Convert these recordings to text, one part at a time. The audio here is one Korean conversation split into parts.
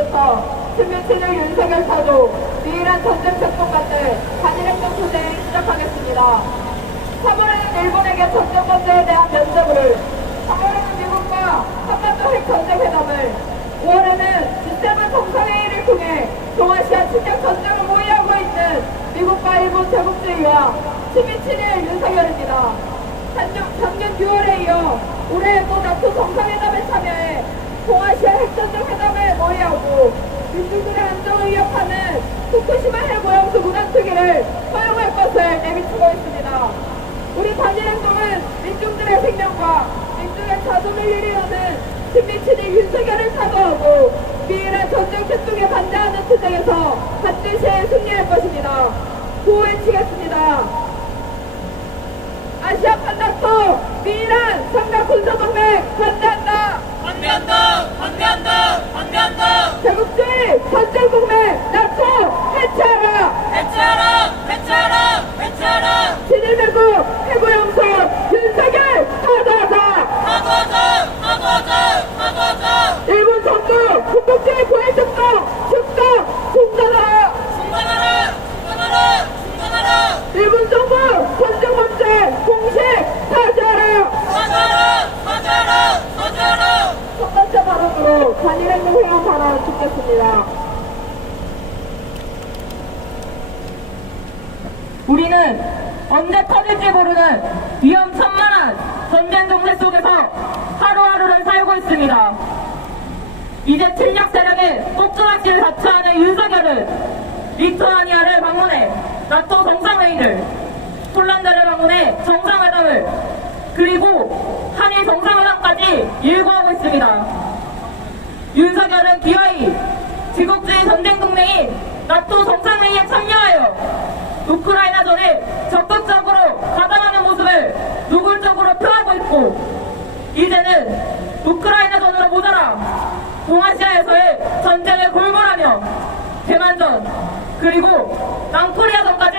지금부터 친미친을 윤석열 타도 유일한 전쟁 특공관들 단일행동 투쟁 시작하겠습니다. 3월에는 일본에게 전쟁 문제에 대한 면접을 3월에는 미국과 한반도 핵 전쟁 회담을 5월에는 G7 정상회의를 통해 동아시아 침략 전쟁을 모의하고 있는 미국과 일본 제국주의와 친미친일 윤석열입니다. 작년, 작년 6월에 이어 올해 또 나토 정상회담에 참여해 동아시아 핵전쟁 회담에 모의하고 민주들의 안정을 위협하는 후쿠시마 핵오염수 무단 투기를 허용할 것을 내비치고 있습니다. 우리 단일 행동은 민중들의 생명과 민중의 자존을 위리하는 친미친이 윤석열을 사과하고 미일의 전쟁 특종에 반대하는 투쟁에서 반드시 승리할 것입니다. 구호해치겠습니다. 아시아 판다토 미란 삼각 군사동맹 반대한다. 반대한다! 반대한다! 반대한다! 제국주의 전쟁동맹 나토 해체하라. 해체하라! 해체하라! 해체하라! 친일대국 해고영선 윤석열 타도하자. 사과하자! 사과하자! 일본 정부 국국주의 고해 축소 축소 중단하라. 중단하라! 중단하라! 중단하라! 일본 정부 전쟁 문제 공식 사죄하라. 사죄하라! 사죄하라! 사죄하라! 첫 번째 발언으로 단일행동 회원 발언 듣겠습니다. 우리는 언제 터질지 모르는 위험천만한 전쟁 정세 속에서 하루하루를 살고 있습니다. 이제 침략 세력의 꼭두각시를 자처하는 윤석열은 리투아니아를 방문해 나토 정상회의를 폴란드를 방문해 정상회담을 그리고 한일 정상회담까지 일구하고 있습니다. 윤석열은 기어이 지국주의 전쟁 동맹인 나토 정상회의에 참여하여 우크라이나전에 적극적으로 가담하는 모습을 노골적으로 표하고 있고 이제는 우크라이나전으로 모자라 동아시아에서의 전쟁을 골몰하며 대만전 그리고 남코리아전까지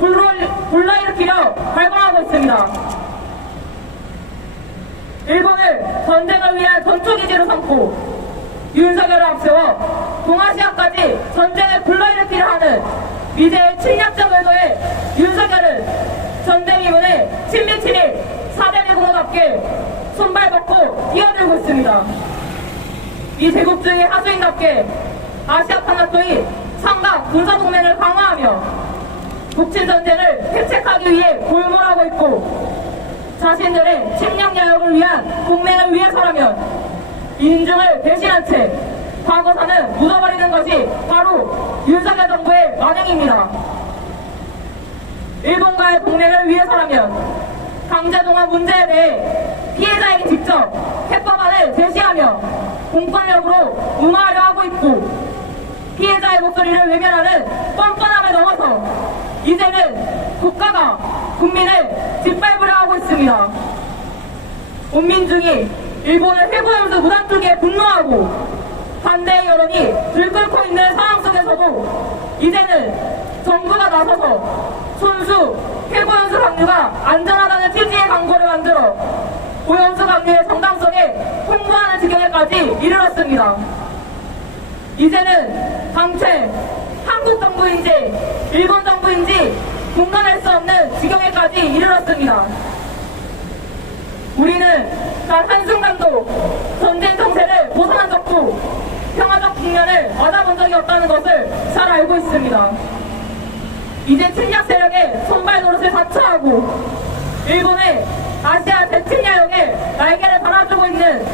불러, 불러일으키려 발광하고 있습니다. 일본을 전쟁을 위한 전초기지로 삼고 윤석열을 앞세워 동아시아까지 전쟁을 불러일으키려 하는 미제의 침략적 의도에 이후에 친미친일 4대 내공답게 손발 벗고 뛰어들고 있습니다. 이 제국주의 하수인답게 아시아 파나토의 삼각 군사동맹을 강화하며 북친 전쟁을 대책하기 위해 골몰하고 있고 자신들의 침략 야욕을 위한 동맹을 위해서라면 인중을 배신한 채 과거사는 묻어버리는 것이 바로 윤석열 정부의 만행입니다. 일본과의 동맹을 위해서라면 강제동원 문제에 대해 피해자에게 직접 해법안을 제시하며 공권력으로 무마하려 하고 있고 피해자의 목소리를 외면하는 뻔뻔함을 넘어서 이제는 국가가 국민을 짓밟으려 하고 있습니다. 온 민중이 일본을 회고하면서 무단투기에 분노하고 반대의 여론이 들끓고 있는 상황 속에서도 이제는 정부가 나서서 손수 회고연수 강류가 안전하다는 취지의 광고를 만들어 오연수 강류의 정당성에 홍보하는 지경에까지 이르렀습니다. 이제는 당최 한국 정부인지 일본 정부인지 분간할 수 없는 지경에까지 이르렀습니다. 우리는 단 한순간도 전쟁 정세를 벗어난 적도 평화적 국면을 맞아본 적이 없다는 것을 잘 알고 있습니다. 이제 침략 세력의 손발 노릇을 자처하고 일본의 아시아 대침략역에 날개를 달아주고 있는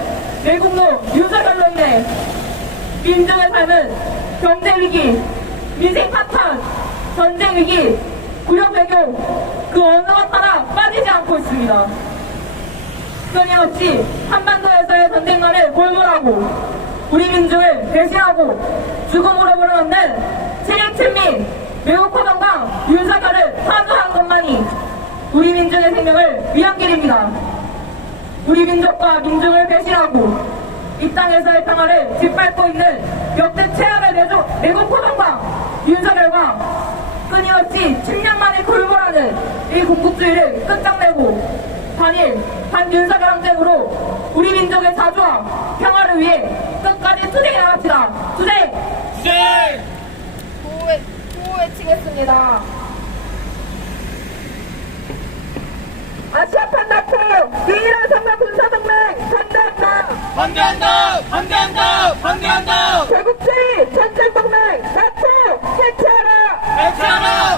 외국노 윤석열로 인해 민중의 삶은 경제 위기, 민생 파탄, 전쟁 위기, 구력 배교 그것 하나 빠지지 않고 있습니다. 끊임없이 한반도에서의 전쟁만을 골몰하고 우리 민중을 배신하고 죽음으로 몰아넣는 체력친민 매우 포동강 윤석열을 사주한 것만이 우리 민중의 생명을 위한 길입니다. 우리 민족과 민중을 배신하고 이 땅에서의 평화를 짓밟고 있는 역대 최악의 내조, 내국 포동강 윤석열과 끊임없이 침략만을 골몰하는 이 군국주의를 끝장내고 단일 반윤석열 항쟁으로 우리 민족의 자주와 평화를 위해 끝까지 투쟁해 합시다. 투쟁! 투쟁! 구호에, 구호 외치겠습니다. 아시아판 나토 유일한 선거 군사동맹 선대한다. 반대한다! 반대한다! 반대한다! 제국주의 전쟁동맹 나토. 해체하라! 해체하라!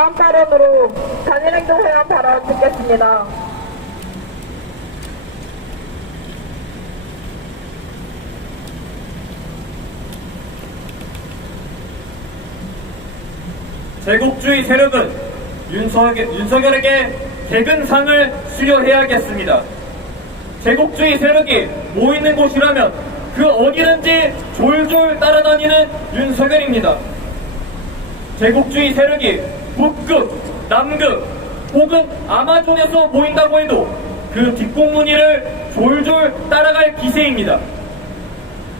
다음 발언으로 단일행동 회원 발언 듣겠습니다. 제국주의 세력은 윤석, 윤석열 에게 개근상을 수여해야겠습니다. 제국주의 세력이 모이는 곳이라면 그 어디든지 졸졸 따라다니는 윤석열입니다. 제국주의 세력이 북극, 남극 혹은 아마존에서 모인다고 해도 그 뒷공무니를 졸졸 따라갈 기세입니다.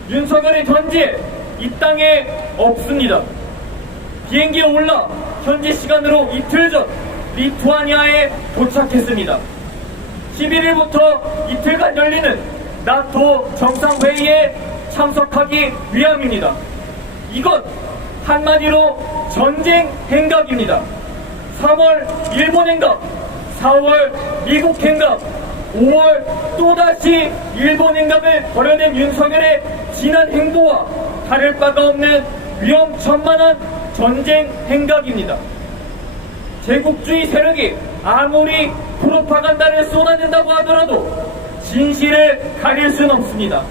윤석열의 전지에 이 땅에 없습니다. 비행기에 올라 현지 시간으로 이틀 전 리투아니아에 도착했습니다. 11일부터 이틀간 열리는 나토 정상회의에 참석하기 위함입니다. 이건 한마디로 전쟁 행각입니다. 3월 일본 행각, 4월 미국 행각, 5월 또다시 일본 행각을 벌여낸 윤석열의 지난 행보와 다를 바가 없는 위험천만한 전쟁 행각입니다. 제국주의 세력이 아무리 프로파간다를 쏟아낸다고 하더라도 진실을 가릴 수는 없습니다.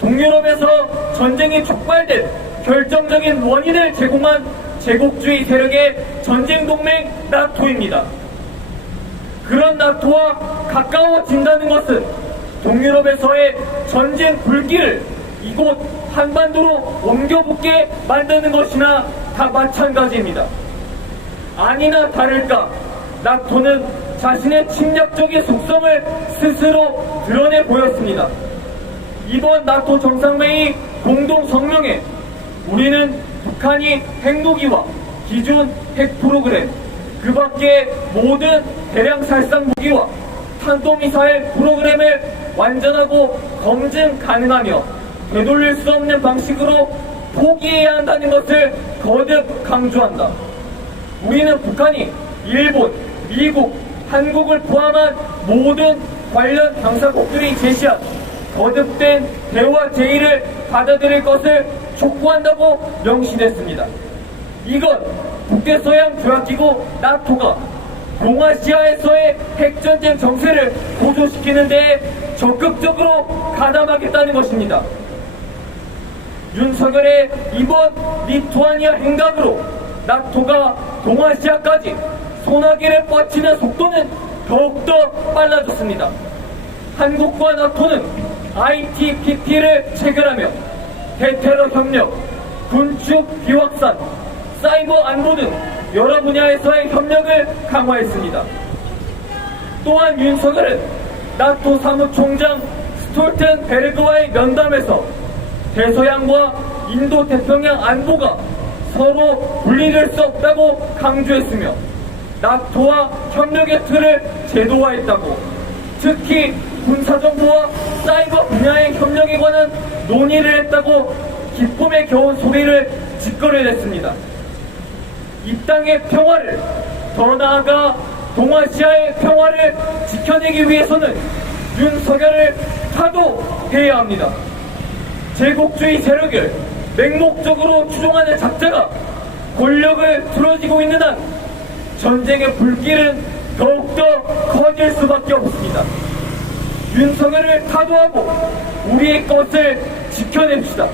동유럽에서 전쟁이 촉발된 결정적인 원인을 제공한 제국주의 세력의 전쟁 동맹 나토입니다. 그런 나토와 가까워진다는 것은 동유럽에서의 전쟁 불길을 이곳 한반도로 옮겨붙게 만드는 것이나 다 마찬가지입니다. 아니나 다를까 나토는 자신의 침략적인 속성을 스스로 드러내 보였습니다. 이번 나토 정상회의 공동 성명에 우리는 북한이 핵무기와 기준 핵 프로그램, 그 밖의 모든 대량 살상 무기와 탄도미사일 프로그램을 완전하고 검증 가능하며 되돌릴 수 없는 방식으로 포기해야 한다는 것을 거듭 강조한다. 우리는 북한이 일본, 미국, 한국을 포함한 모든 관련 당사국들이 제시한 거듭된 대화 제의를 받아들일 것을 촉구한다고 명시했습니다. 이건 북대서양 조약기구 나토가 동아시아에서의 핵전쟁 정세를 고조시키는 데 적극적으로 가담하겠다는 것입니다. 윤석열의 이번 리투아니아 행각으로 나토가 동아시아까지 소나기를 뻗치는 속도는 더욱더 빨라졌습니다. 한국과 나토는 ITPP를 체결하며 대테러 협력, 군축 비확산, 사이버 안보 등 여러 분야에서의 협력을 강화했습니다. 또한 윤석열은 나토 사무총장 스톨텐베르그와의 면담에서 대서양과 인도 태평양 안보가 서로 분리될 수 없다고 강조했으며 나토와 협력의 틀을 제도화했다고 특히 군사정보와 사이버 분야의 협력에 관한 논의를 했다고 기쁨에 겨운 소리를 짓거려냈습니다. 이 땅의 평화를 더 나아가 동아시아의 평화를 지켜내기 위해서는 윤석열을 타도해야 합니다. 제국주의 세력을 맹목적으로 추종하는 작자가 권력을 틀어지고 있는 한 전쟁의 불길은 더욱더 커질 수밖에 없습니다. 윤석열을 타도하고 우리의 것을 지켜냅시다.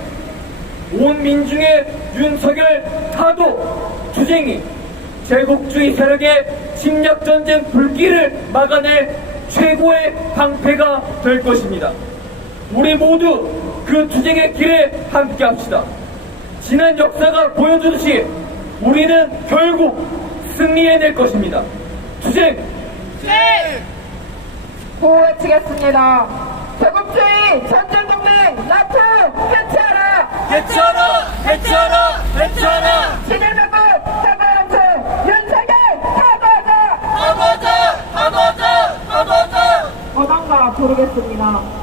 온 민중의 윤석열 타도 투쟁이 제국주의 세력의 침략전쟁 불길을 막아낼 최고의 방패가 될 것입니다. 우리 모두 그 투쟁의 길에 함께 합시다. 지난 역사가 보여주듯이 우리는 결국 승리해낼 것입니다. 투쟁! 투쟁! 구호 외치겠습니다. 제국주의 전쟁동맹 나토 해체하라. 해체하라! 해체하라! 해체하라! 시민명분 사과연체 윤석열 타도하자. 하고자! 하고자! 하고자! 어떤가 부르겠습니다.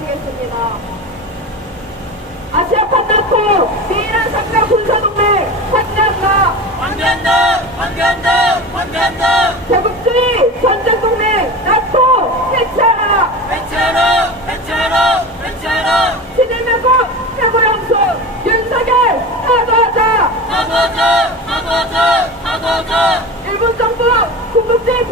구호해주겠습니다. 아시아 판다코 미이란 상가 군사동맹 확대한다. 반대한다! 반대한다! 반대한다! 자국주의 전쟁 동맹 나토 해체하라. 해체하라! 해체하라! 해체하라! 친일명국 해고영수 윤석열 사과하자. 사과하자! 사과하자! 사과하자! 일본 정부 군국주의